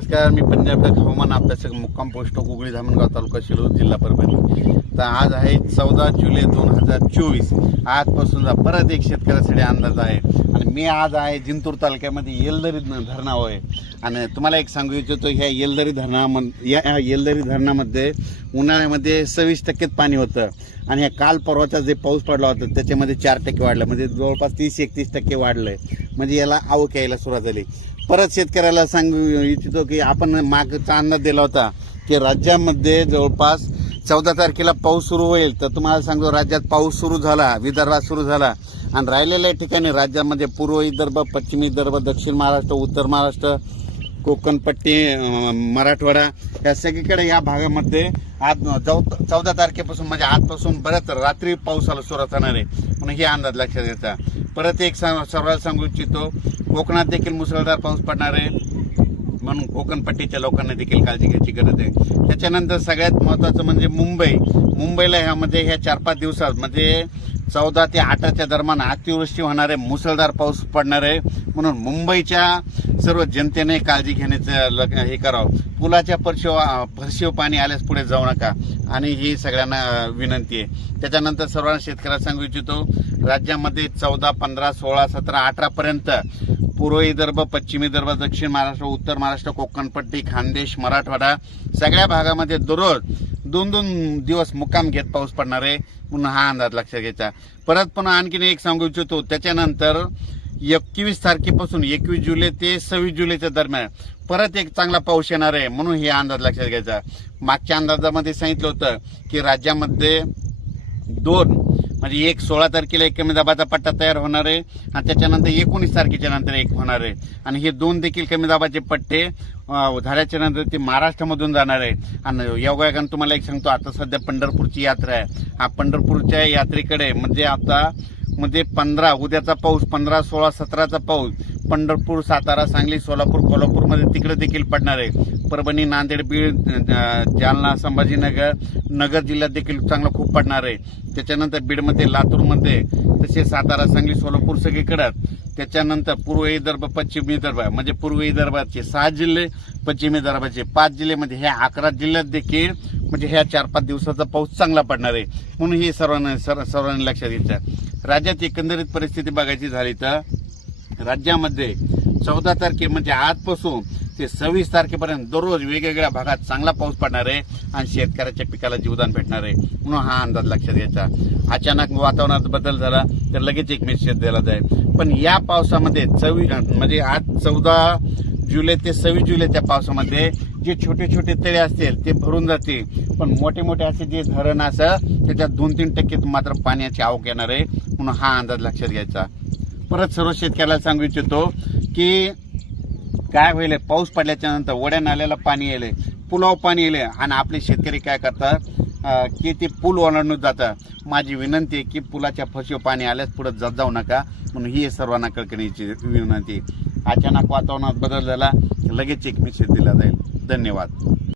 नमस्कार मी पंजाब हवामान अभ्यासक मुक्काम पोस्ट गुगळी धामणगाव तालुका शिरूर जिल्हा परभणी तर आज आहे चौदा जुलै दोन हजार चोवीस आजपासून परत एक शेतकऱ्यासाठी अंदाज आहे आणि मी आज आहे जिंतूर तालुक्यामध्ये येलदरी धरणावर आहे आणि तुम्हाला एक सांगू इच्छितो ह्या येलदरी धरणा या येलदरी धरणामध्ये उन्हाळ्यामध्ये सव्वीस टक्केच पाणी होतं आणि ह्या काल परवाचा जे पाऊस पडला होता त्याच्यामध्ये चार टक्के वाढलं म्हणजे जवळपास तीस एकतीस टक्के वाढलं आहे म्हणजे याला आवक यायला सुरुवात झाली परत शेतकऱ्याला सांगू इच्छितो की आपण मागचा अंदाज दिला होता की राज्यामध्ये जवळपास चौदा तारखेला पाऊस सुरू होईल तर तुम्हाला सांगतो राज्यात पाऊस सुरू झाला विदर्भात सुरू झाला आणि राहिलेल्या ठिकाणी राज्यामध्ये पूर्व विदर्भ पश्चिम विदर्भ दक्षिण महाराष्ट्र उत्तर महाराष्ट्र कोकणपट्टी मराठवाडा या सगळीकडे या भागामध्ये आज चौ चौदा तारखेपासून म्हणजे आजपासून बऱ्याच रात्री पावसाला सुरुवात होणार आहे म्हणून हे अंदाज लक्षात घेता परत एक स सर्वांना सांगू इच्छितो कोकणात देखील मुसळधार पाऊस पडणार आहे म्हणून कोकणपट्टीच्या लोकांना देखील काळजी घ्यायची गरज आहे त्याच्यानंतर सगळ्यात महत्त्वाचं म्हणजे मुंबई मुंबईला ह्यामध्ये ह्या चार पाच दिवसात म्हणजे चौदा ते आठाच्या दरम्यान अतिवृष्टी होणार आहे मुसळधार पाऊस पडणार आहे म्हणून मुंबईच्या सर्व जनतेने काळजी घेण्याचं हे करावं पुलाच्या परशिव फरशिव पाणी आल्यास पुढे जाऊ नका आणि ही सगळ्यांना विनंती आहे त्याच्यानंतर सर्वांना शेतकऱ्याला सांगू इच्छितो राज्यामध्ये चौदा पंधरा सोळा सतरा अठरापर्यंत पूर्वी विदर्भ पश्चिम विदर्भ दक्षिण महाराष्ट्र उत्तर महाराष्ट्र कोकणपट्टी खानदेश मराठवाडा सगळ्या भागामध्ये दररोज दोन दोन दिवस मुक्काम घेत पाऊस पडणार आहे पुन्हा हा अंदाज लक्षात घ्यायचा परत पुन्हा आणखीन एक सांगू इच्छितो त्याच्यानंतर एकवीस तारखेपासून एकवीस जुलै ते सव्वीस जुलैच्या दरम्यान परत एक चांगला पाऊस येणार आहे म्हणून हे अंदाज लक्षात घ्यायचा मागच्या अंदाजामध्ये सांगितलं होतं की राज्यामध्ये दोन म्हणजे एक सोळा तारखेला एक कमी दाबाचा पट्टा तयार होणार आहे आणि त्याच्यानंतर एकोणीस तारखेच्या नंतर एक होणार आहे आणि हे दोन देखील कमी दाबाचे पट्टे झाल्याच्या नंतर ते महाराष्ट्रामधून जाणार आहे आणि योगायोगानं तुम्हाला एक सांगतो आता सध्या पंढरपूरची यात्रा आहे हा पंढरपूरच्या यात्रेकडे म्हणजे आता म्हणजे पंधरा उद्याचा पाऊस पंधरा सोळा सतराचा पाऊस पंढरपूर सातारा सांगली सोलापूर कोल्हापूरमध्ये तिकडे देखील पडणार आहे परभणी नांदेड बीड जालना संभाजीनगर नगर जिल्ह्यात देखील चांगला खूप पडणार आहे त्याच्यानंतर बीडमध्ये लातूरमध्ये तसे सातारा सांगली सोलापूर सगळीकडं त्याच्यानंतर पूर्व विदर्भ पश्चिम विदर्भ म्हणजे पूर्व विदर्भाचे सहा जिल्हे पश्चिम विदर्भाचे पाच जिल्ह्यामध्ये ह्या अकरा जिल्ह्यात देखील म्हणजे ह्या चार पाच दिवसाचा पाऊस चांगला पडणार आहे म्हणून हे सर्वांना सर्वांनी लक्षात घ्यायचं राज्यात एकंदरीत परिस्थिती बघायची झाली तर राज्यामध्ये चौदा तारखे म्हणजे आजपासून ते सव्वीस तारखेपर्यंत दररोज वेगवेगळ्या भागात चांगला पाऊस पडणार आहे आणि शेतकऱ्याच्या पिकाला जीवदान भेटणार आहे म्हणून हा अंदाज लक्षात घ्यायचा अचानक वातावरणात बदल झाला तर लगेच एक मेसेज दिला जाईल पण या पावसामध्ये चवी म्हणजे आज चौदा जुलै ते सव्वीस जुलैच्या पावसामध्ये जे छोटे छोटे तळे असतील ते भरून जाते पण मोठे मोठे असे जे धरण असं त्याच्यात दोन तीन टक्के मात्र पाण्याची आवक येणार आहे म्हणून हा अंदाज लक्षात घ्यायचा परत सर्व शेतकऱ्याला सांगू इच्छितो की काय होईल पाऊस पडल्याच्या नंतर वड्या नाल्याला पाणी येईल पुलाव पाणी येईल आणि आपले शेतकरी काय करतात की ते पूल ओलांडून जातं माझी विनंती आहे की पुलाच्या फशीवर पाणी आल्यास पुढे जात जाऊ नका म्हणून ही सर्वांना कळकणीची विनंती अचानक वातावरणात बदल झाला लगेच एक मेसेज दिला जाईल धन्यवाद